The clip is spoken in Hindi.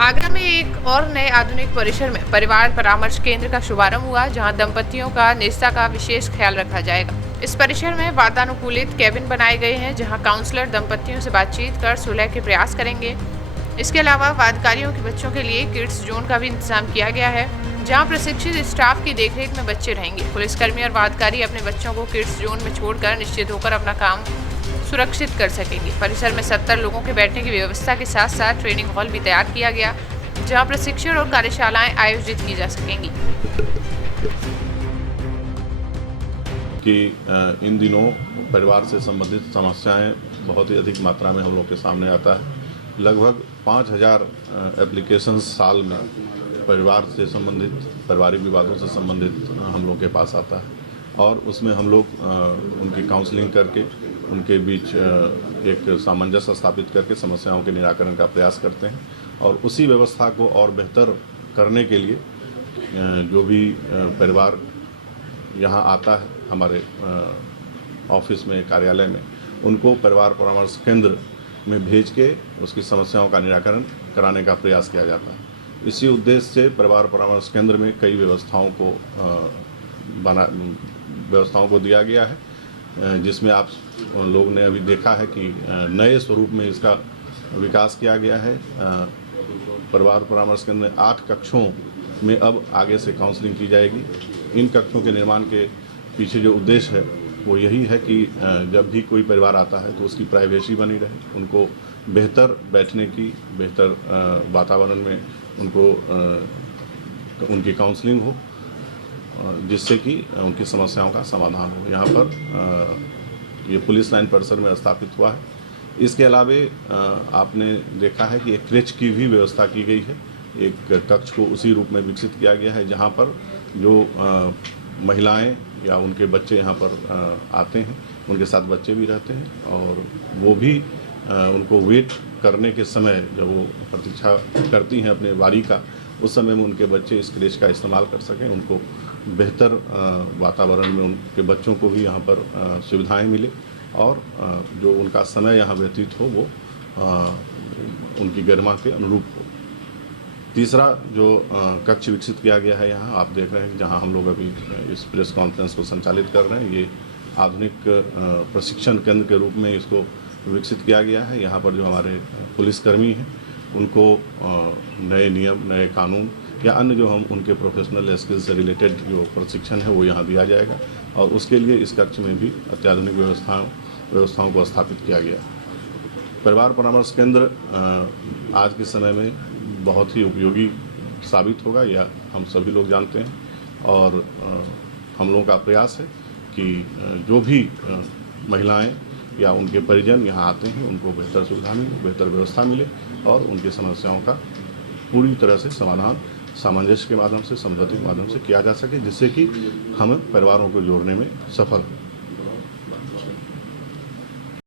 आगरा में एक और नए आधुनिक परिसर में परिवार परामर्श केंद्र का शुभारंभ हुआ, जहां दंपतियों का निजता का विशेष ख्याल रखा जाएगा। इस परिसर में वातानुकूलित केबिन बनाए गए हैं, जहां काउंसलर दंपतियों से बातचीत कर सुलह के प्रयास करेंगे। इसके अलावा वादकारियों के बच्चों के लिए किड्स जोन का भी इंतजाम किया गया है, जहां प्रशिक्षित स्टाफ की देखरेख में बच्चे रहेंगे। पुलिसकर्मी और वादकारी अपने बच्चों को किड्स जोन में छोड़कर निश्चित होकर अपना काम सुरक्षित कर सकेंगे। परिसर में 70 लोगों के बैठने की व्यवस्था के साथ साथ ट्रेनिंग हॉल भी तैयार किया गया, जहां प्रशिक्षण और कार्यशालाएं आयोजित की जा सकेंगी। कि इन दिनों परिवार से संबंधित समस्याएं बहुत ही अधिक मात्रा में हम लोग के सामने आता है। लगभग 5000 एप्लीकेशंस साल में परिवार से संबंधित, पारिवारिक विवादों से संबंधित हम लोग के पास आता है, और उसमें हम लोग उनकी काउंसलिंग करके उनके बीच एक सामंजस्य स्थापित करके समस्याओं के निराकरण का प्रयास करते हैं। और उसी व्यवस्था को और बेहतर करने के लिए जो भी परिवार यहाँ आता है हमारे ऑफिस में, कार्यालय में, उनको परिवार परामर्श केंद्र में भेज के उसकी समस्याओं का निराकरण कराने का प्रयास किया जाता है। इसी उद्देश्य से परिवार परामर्श केंद्र में कई व्यवस्थाओं को दिया गया है, जिसमें आप लोग ने अभी देखा है कि नए स्वरूप में इसका विकास किया गया है। परिवार परामर्श केंद्र में 8 कक्षों में अब आगे से काउंसलिंग की जाएगी। इन कक्षों के निर्माण के पीछे जो उद्देश्य है वो यही है कि जब भी कोई परिवार आता है तो उसकी प्राइवेसी बनी रहे, उनको बेहतर बैठने की, बेहतर वातावरण में उनको उनकी काउंसलिंग हो, जिससे कि उनकी समस्याओं का समाधान हो। यहाँ पर ये पुलिस लाइन परिसर में स्थापित हुआ है। इसके अलावे आपने देखा है कि एक क्रेच की भी व्यवस्था की गई है। एक कक्ष को उसी रूप में विकसित किया गया है, जहाँ पर जो महिलाएं या उनके बच्चे यहाँ पर आते हैं, उनके साथ बच्चे भी रहते हैं, और वो भी उनको वेट करने के समय जब वो प्रतीक्षा करती हैं अपने बारी का, उस समय में उनके बच्चे इस क्रेच का इस्तेमाल कर सकें, उनको बेहतर वातावरण में उनके बच्चों को भी यहाँ पर सुविधाएं मिले, और जो उनका समय यहाँ व्यतीत हो वो उनकी गरिमा के अनुरूप हो। तीसरा जो कक्ष विकसित किया गया है यहाँ आप देख रहे हैं, जहाँ हम लोग अभी इस प्रेस कॉन्फ्रेंस को संचालित कर रहे हैं, ये आधुनिक प्रशिक्षण केंद्र के रूप में इसको विकसित किया गया है। यहाँ पर जो हमारे पुलिसकर्मी हैं उनको नए नियम, नए कानून या अन्य जो हम उनके प्रोफेशनल स्किल्स से रिलेटेड जो प्रशिक्षण है वो यहाँ दिया जाएगा, और उसके लिए इस कक्ष में भी अत्याधुनिक व्यवस्थाओं को स्थापित किया गया। परिवार परामर्श केंद्र आज के समय में बहुत ही उपयोगी साबित होगा, यह हम सभी लोग जानते हैं, और हम लोगों का प्रयास है कि जो भी महिलाएं या उनके परिजन यहाँ आते हैं उनको बेहतर सुविधा मिले, बेहतर व्यवस्था मिले, और उनकी समस्याओं का पूरी तरह से समाधान सामंजस्य के माध्यम से, समझौते के माध्यम से किया जा सके, जिससे कि हम परिवारों को जोड़ने में सफल